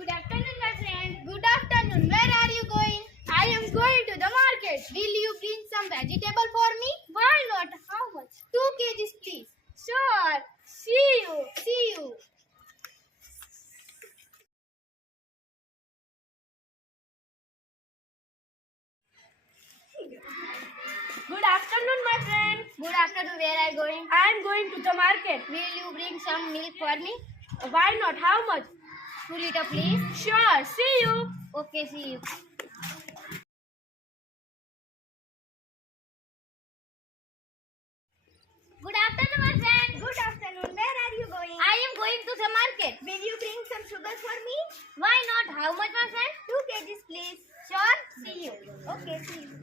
Good afternoon, my friend. Good afternoon. Where are you going? I am going to the market. Will you bring some vegetable for me? Why not? How much? 2 kgs, please. Sure. See you. See you. Good afternoon, my friend. Good afternoon. Where are you going? I am going to the market. Will you bring some milk for me? Why not? How much? 2 liter, please. Sure. See you. Okay, see you. Good afternoon, my friend. Good afternoon. Where are you going? I am going to the market. Will you bring some sugar for me? Why not? How much, my friend? 2 kgs, please. Sure. See you. Okay, see you.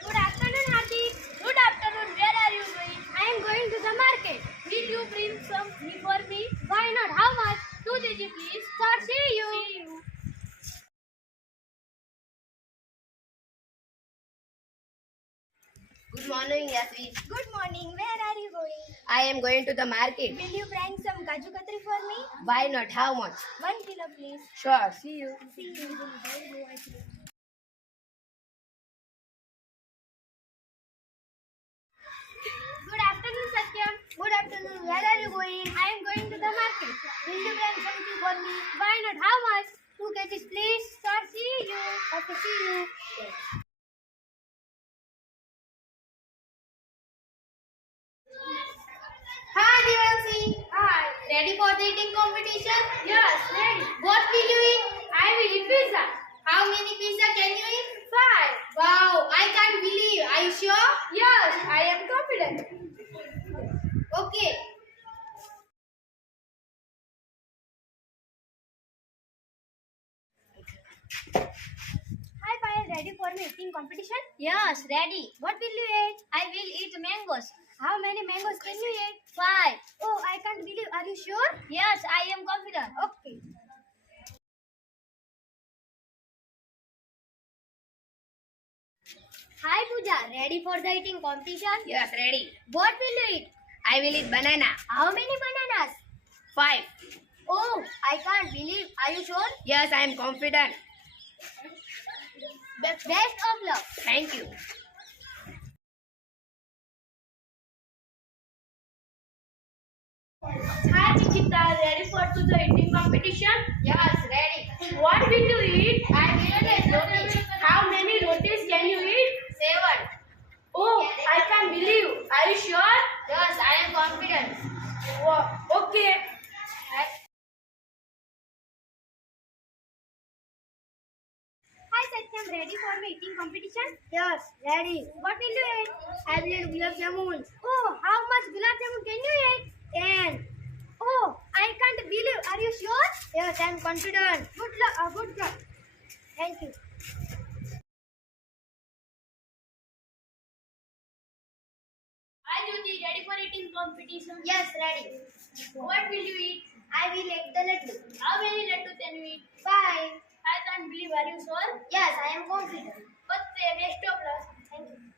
Good afternoon, Hardik. Good afternoon. Where are you going? I am going to the market. Will you bring some milk for me? Why not? How much? 2 kg, please. Sir, see you. See you. Good morning, Yasvi. Good morning. Where are you going? I am going to the market. Will you bring some kaju katri for me? Why not? How much? 1 kilo, please. Sure. See you. See you. Good afternoon, Satyam. Good afternoon. Where are you going? I am going to the market. Will you bring something for me? Why not? How much? 2 kgs, please. Sir, see you. Okay, see you. Hi, Devanshi. Hi. Ready for the eating competition? Yes, ready. What will you eat? I will eat pizza. How many pizza can you eat? 5. Wow, I can't believe. Are you sure? Yes, I am confident. Okay. Hi, Payal. Ready for my eating competition? Yes, ready. What will you eat? I will eat mangoes. How many mangoes can you eat? 5. Oh, I can't believe. Are you sure? Yes, I am confident. Okay. Hi, Pooja. Ready for the eating competition? Yes, ready. What will you eat? I will eat banana. How many bananas? 5. Oh, I can't believe. Are you sure? Yes, I am confident. Best of luck. Thank you. Hi, Nikita. Ready for the eating competition? Yes, ready. What will you eat? I will eat roti. How many rotis can you eat? 7. Oh, I can't believe. Are you sure? Yes, I am confident. Okay. Hi, Satyam. Ready for my eating competition? Yes, ready. What will you eat? I will eat gulab jamun. Oh, how much gulab jamun can you eat? 10. Oh, I can't believe. Are you sure? Yes, I am confident. Good luck. Good luck. Thank you. Hi, Jyoti. Ready for eating competition? Yes, ready. What will you eat? I will eat the laddu. How many laddu can you eat? 5. I can't believe. Are you sure? Yes, I am confident. But best of luck. Thank you.